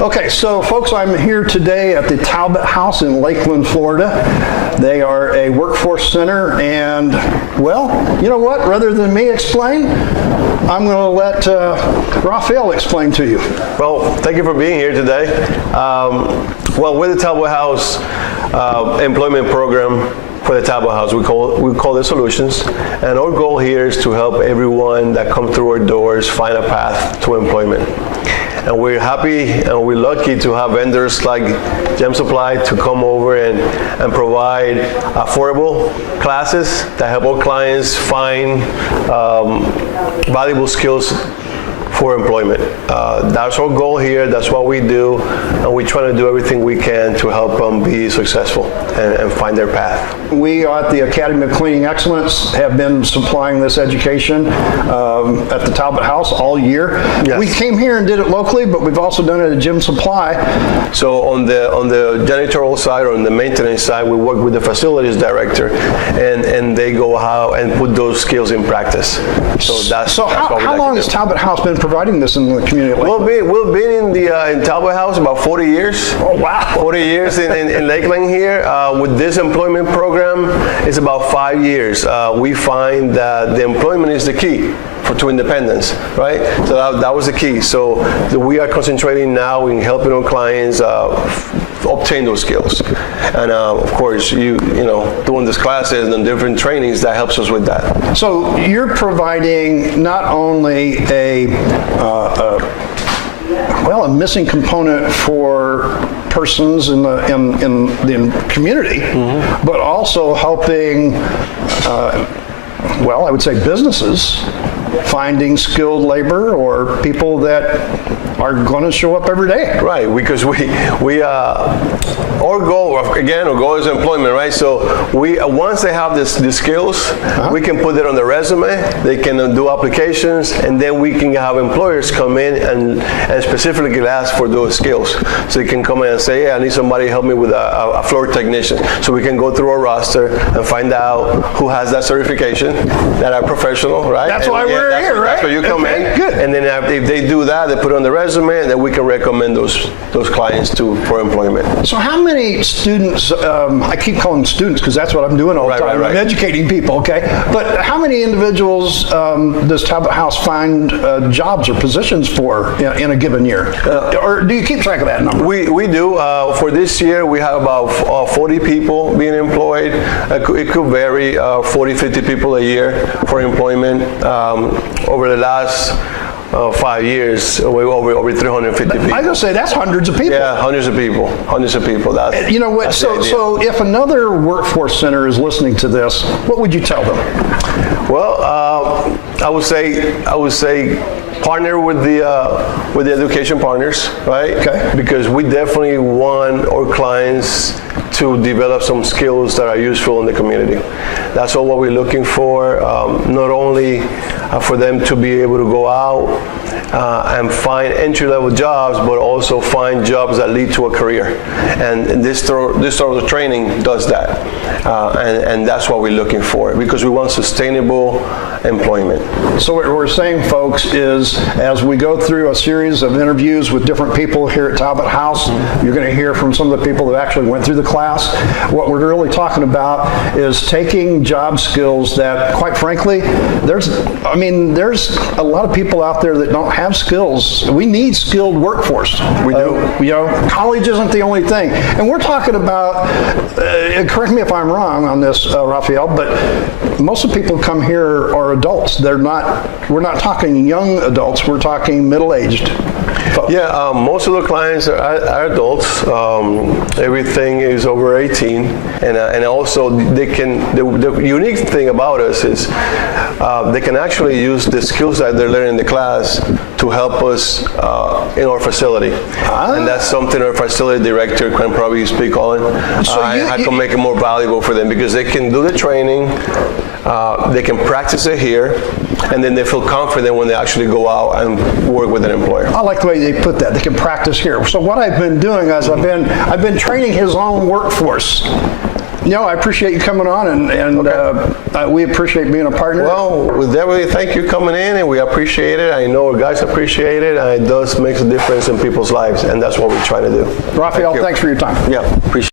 Okay, so folks, I'm here today at the Talbot House in Lakeland, Florida. They are a workforce center, and, well, you know what? Rather than me explain, I'm going to let Raphael explain to you. Well, thank you for being here today. Well, with the Talbot House employment program for the Talbot House, we call it Solutions, and our goal here is to help everyone that comes through our doors find a path to employment. And we're happy and we're lucky to have vendors like Gem Supply to come over and provide affordable classes that help our clients find valuable skills for employment. That's our goal here, that's what we do, and we try to do everything we can to help them be successful and find their path. We at the Academy of Cleaning Excellence have been supplying this education at the Talbot House all year. Yes. We came here and did it locally, but we've also done it at Gem Supply. So on the janitorial side or on the maintenance side, we work with the facilities director, and they go out and put those skills in practice. So how long has Talbot House been providing this in the community? We've been in Talbot House about 40 years. Oh, wow. 40 years in Lakeland here. With this employment program, it's about 5 years. We find that the employment is the key to independence, right? So that was the key. So we are concentrating now in helping our clients obtain those skills. And of course, you know, doing these classes and different trainings, that helps us with that. So you're providing not only a missing component for persons in the community, mm-hmm. but also helping, I would say businesses finding skilled labor or people that are going to show up every day. Right, because our goal is employment, right? So once they have the skills, we can put it on the resume, they can do applications, and then we can have employers come in and specifically ask for those skills. So they can come in and say, hey, I need somebody to help me with a floor technician. So we can go through our roster and find out who has that certification, that are professional, right? That's why we're here, right? That's where you come in. Good. And then if they do that, they put it on the resume, and then we can recommend those clients for employment. So how many students, I keep calling them students because that's what I'm doing all the time. Right. I'm educating people, okay? But how many individuals does Talbot House find jobs or positions for in a given year? Or do you keep track of that number? We do. For this year, we have about 40 people being employed. It could vary, 40, 50 people a year for employment. Over the last 5 years, over 350 people. I was going to say, that's hundreds of people. Yeah, hundreds of people. That's, you know what? So if another workforce center is listening to this, what would you tell them? Well, I would say partner with the education partners, right? Okay. Because we definitely want our clients to develop some skills that are useful in the community. That's all what we're looking for. Not only for them to be able to go out and find entry-level jobs, but also find jobs that lead to a career. And this sort of training does that. And that's what we're looking for, because we want sustainable employment. So what we're saying, folks, is as we go through a series of interviews with different people here at Talbot House, you're going to hear from some of the people that actually went through the class. What we're really talking about is taking job skills that, quite frankly, there's a lot of people out there that don't have skills. We need skilled workforce. We do. College isn't the only thing. And we're talking about, correct me if I'm wrong on this, Raphael, but most of the people who come here are adults. We're not talking young adults, we're talking middle-aged folks. Yeah, most of the clients are adults. Everything is over 18, and also the unique thing about us is they can actually use the skills that they're learning in the class to help us in our facility. And that's something our facility director can probably speak on. How can make it more valuable for them, because they can do the training, they can practice it here, and then they feel confident when they actually go out and work with an employer. I like the way they put that. They can practice here. So what I've been doing is I've been training his own workforce No, I appreciate you coming on, and we appreciate being a partner. Well, we definitely thank you coming in, and we appreciate it. I know our guys appreciate it, and it does make a difference in people's lives, and that's what we're trying to do. Raphael, thanks for your time. Yeah, appreciate it.